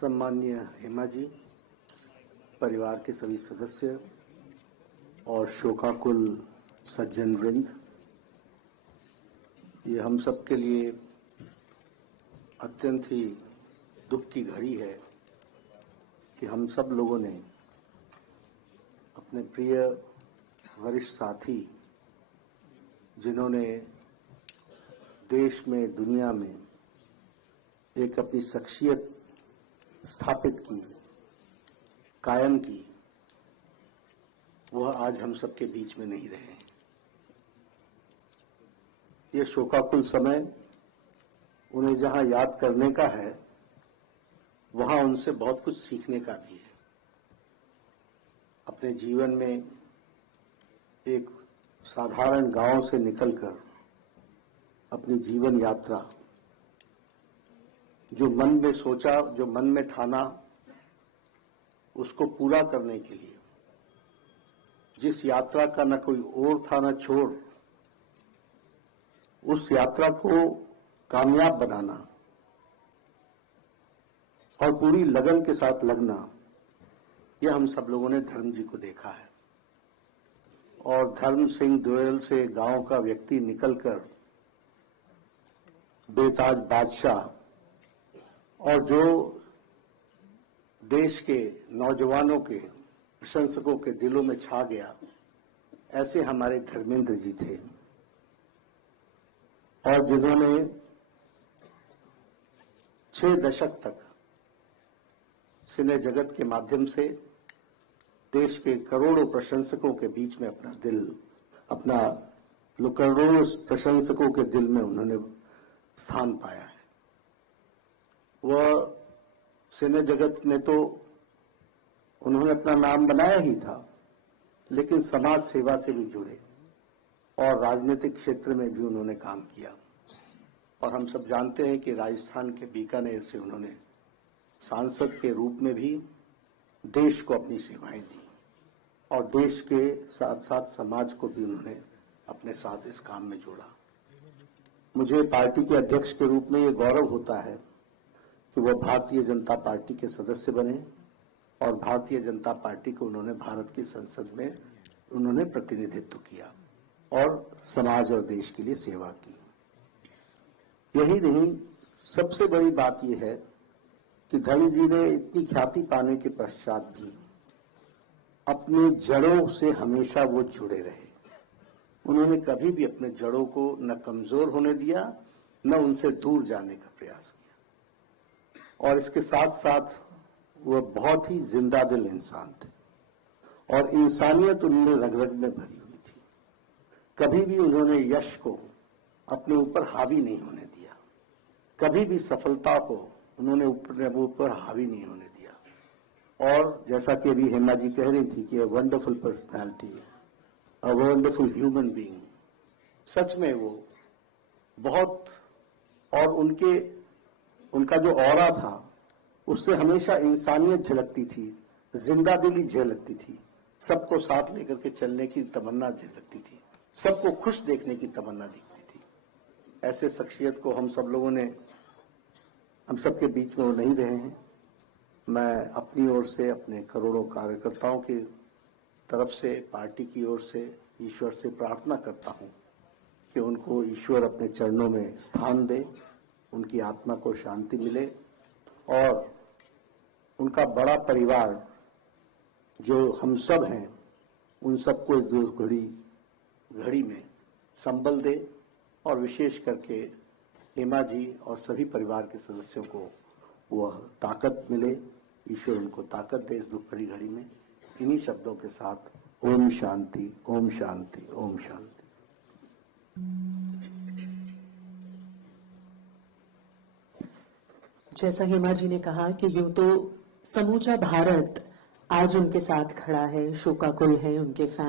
सम्माननीय हेमा जी, परिवार के सभी सदस्य और शोकाकुल सज्जन वृंद, ये हम सब के लिए अत्यंत ही दुख की घड़ी है कि हम सब लोगों ने अपने प्रिय वरिष्ठ साथी, जिन्होंने देश में, दुनिया में एक अपनी शख्सियत स्थापित की, कायम की, वह आज हम सबके बीच में नहीं रहे। ये शोकाकुल समय उन्हें जहां याद करने का है, वहां उनसे बहुत कुछ सीखने का भी है। अपने जीवन में एक साधारण गांव से निकलकर अपनी जीवन यात्रा, जो मन में सोचा, जो मन में ठाना, उसको पूरा करने के लिए जिस यात्रा का न कोई ओर था न छोर, उस यात्रा को कामयाब बनाना और पूरी लगन के साथ लगना, यह हम सब लोगों ने धर्म जी को देखा है। और धर्म सिंह दोयल से गांव का व्यक्ति निकलकर बेताज बादशाह और जो देश के नौजवानों के, प्रशंसकों के दिलों में छा गया, ऐसे हमारे धर्मेंद्र जी थे। और जिन्होंने 6 दशक तक सिने जगत के माध्यम से देश के करोड़ों प्रशंसकों के बीच में अपना दिल, करोड़ों प्रशंसकों के दिल में उन्होंने स्थान पाया है। वह सिने जगत में तो उन्होंने अपना नाम बनाया ही था, लेकिन समाज सेवा से भी जुड़े और राजनीतिक क्षेत्र में भी उन्होंने काम किया। और हम सब जानते हैं कि राजस्थान के बीकानेर से उन्होंने सांसद के रूप में भी देश को अपनी सेवाएं दी और देश के साथ साथ समाज को भी उन्होंने अपने साथ इस काम में जोड़ा। मुझे पार्टी के अध्यक्ष के रूप में ये गौरव होता है कि वह भारतीय जनता पार्टी के सदस्य बने और भारतीय जनता पार्टी को उन्होंने भारत की संसद में उन्होंने प्रतिनिधित्व किया और समाज और देश के लिए सेवा की। यही नहीं, सबसे बड़ी बात यह है कि धर्म जी ने इतनी ख्याति पाने के पश्चात भी अपनी जड़ों से हमेशा वो जुड़े रहे। उन्होंने कभी भी अपने जड़ों को न कमजोर होने दिया, न उनसे दूर जाने का प्रयास किया। और इसके साथ साथ वह बहुत ही जिंदा दिल इंसान थे और इंसानियत उनमें रग रग में भरी हुई थी। कभी भी उन्होंने यश को अपने ऊपर हावी नहीं होने दिया, कभी भी सफलता को उन्होंने ऊपर हावी नहीं होने दिया। और जैसा कि अभी हेमा जी कह रही थी कि a wonderful personality, a wonderful human being, सच में वो बहुत, और उनका जो ऑरा था उससे हमेशा इंसानियत झलकती थी, जिंदा दिली झलकती थी, सबको साथ लेकर के चलने की तमन्ना झलकती थी, सबको खुश देखने की तमन्ना दिखती थी। ऐसे शख्सियत को हम सब लोगों ने, हम सबके बीच में वो नहीं रहे हैं। मैं अपनी ओर से, अपने करोड़ों कार्यकर्ताओं की तरफ से, पार्टी की ओर से ईश्वर से प्रार्थना करता हूं कि उनको ईश्वर अपने चरणों में स्थान दे, उनकी आत्मा को शांति मिले और उनका बड़ा परिवार जो हम सब हैं, उन सबको इस दुख घड़ी में संबल दे और विशेष करके हेमा जी और सभी परिवार के सदस्यों को वह ताकत मिले, ईश्वर उनको ताकत दे इस दुख भरी घड़ी में। इन्हीं शब्दों के साथ ओम शांति, ओम शांति, ओम शांति। जैसा हेमा जी ने कहा कि यूं तो समूचा भारत आज उनके साथ खड़ा है, शोकाकुल है, उनके फैन